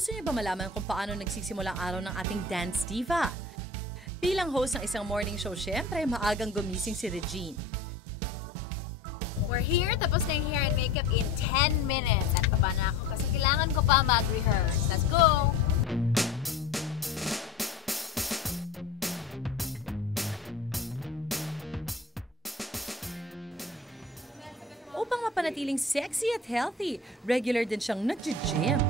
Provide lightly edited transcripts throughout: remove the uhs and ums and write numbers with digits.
Gusto niyo ba malaman kung paano nagsisimula ang araw ng ating dance diva? Bilang host ng isang morning show, syempre, maagang gumising si Regine. We're here, tapos na yung hair and makeup in 10 minutes. At baba na ako kasi kailangan ko pa mag-rehearse. Let's go! Upang mapanatiling sexy at healthy, regular din siyang nag-gym.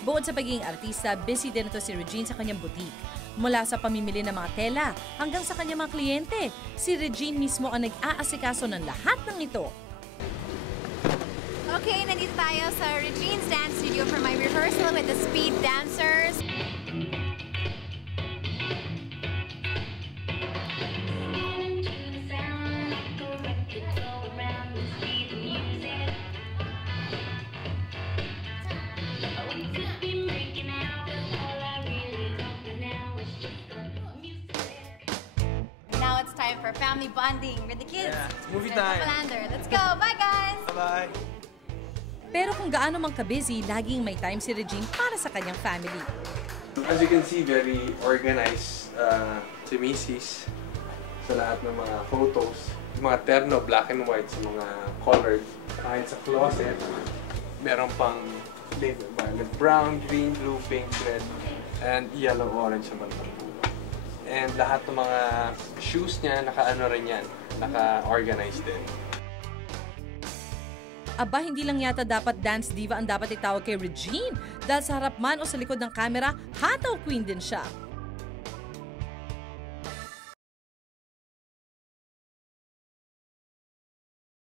Bukod sa pagiging artista, busy din ito si Regine sa kanyang boutique. Mula sa pamimili ng mga tela hanggang sa kanyang mga kliyente, si Regine mismo ang nag-aasikaso ng lahat ng ito. Okay, nandito tayo sa Regine's Dance Studio for my rehearsal with the Speed Dancers. Now it's time for family bonding with the kids. Yeah, it's movie time. Let's go. Bye, guys. Bye-bye. Pero kung gaano mang ka-busy, laging may time si Regine para sa kanyang family. As you can see, very organized si Mrs. sa lahat ng mga photos. Yung mga terno, black and white, sa mga colored. Kahit sa closet, meron pang violet, brown, green, blue, pink, red, and yellow, orange naman. And lahat ng mga shoes niya, naka-ano rin yan, naka-organized din. Aba, hindi lang yata dapat dance diva ang dapat itawag kay Regine. Dahil sa harap man o sa likod ng camera, hataw queen din siya.